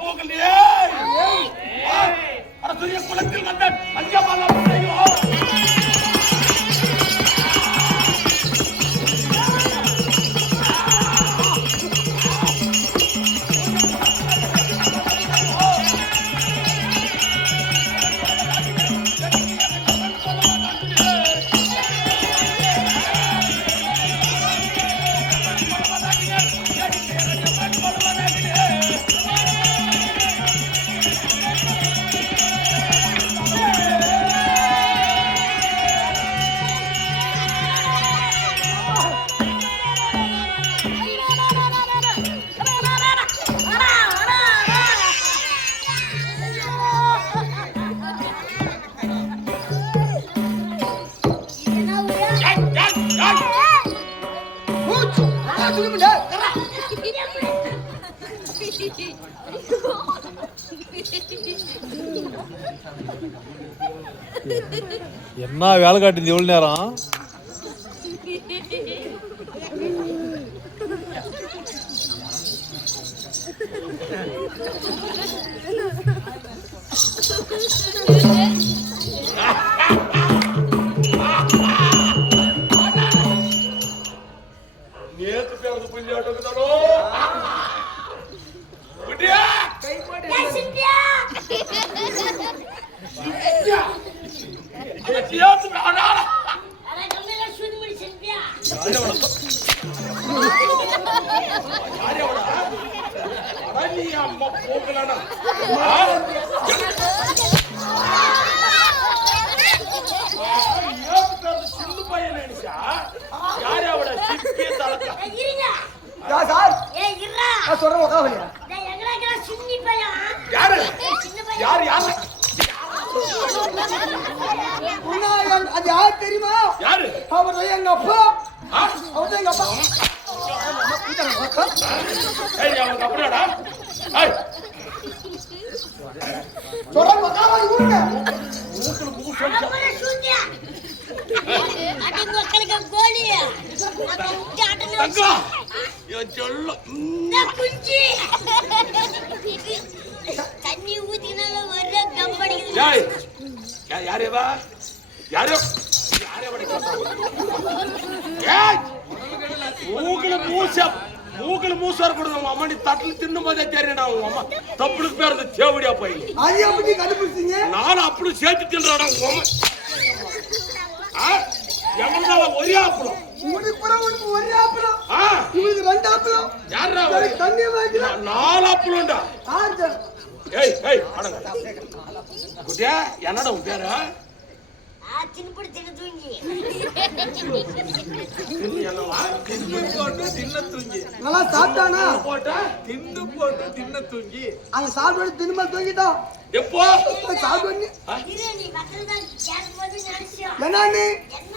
போகலையே அரசுரிய குலத்தில் வந்த மஞ்சமாலம் என்ன வேலை காட்டுது எவ்வளவு நேரம்? நேத்து பேருந்து புள்ளியாட்டம் அம்மா போகலடா சின்ன பையன் நினைச்சா யாரு அவட சிக்கி தலக்க யாரு யாரு யாரு அது யார் தெரியுமா? யாரு? அவர் எங்க அப்பா. அவர் எங்க அப்பா. ஏய் அவங்க அப்படிடா. ஏய் சொல்ற மகாராஜ் ஊருங்க. மூக்குல மூக்கு சொல்லிச்சா. அடி மக்களுக்கு கோலி. தங்கா. யோ சொல்ல. நான் குஞ்சி. தண்ணி ஊத்தினால ஒரே கம்படிக்குது. ஏய் யாரேவா? யாரே? யாரே வடக்கு? ஏய் மூக்குல மூசார் போடுது உங்க அம்மா நீ தட்டில் தின்னும் போதே தெரியடா உங்க அம்மா தப்புளுக்கு பேர் இந்த தேவடியா போய் அது எப்படி கண்டுபிடிச்சீங்க? நானும் அப்படி சேர்த்து தின்றாடா உங்க அம்மா எவ்வளவு ஒரே ஆப்பளம் உங்களுக்கு கூட ஒரு ஆப்பளம் இவருக்கு ரெண்டு ஆப்பளம் யாரா தண்ணி வாங்கினா 4 ஆப்பளம்டா ஏய் ஏய் அடங்க குட்டியா என்னடா உன் பேரு தின்புடி தின்னு தூங்கி நல்லா சாப்பிட்டானா போட்டா தின்னு போட்டு தின்ன தூங்கி அந்த சாப்பிட்டு தின்னுமா தூங்கிட்டோம் எப்போ சாப்பிட்டு நீ மக்கள் தான் கேஸ் போது நினைச்சோம் என்ன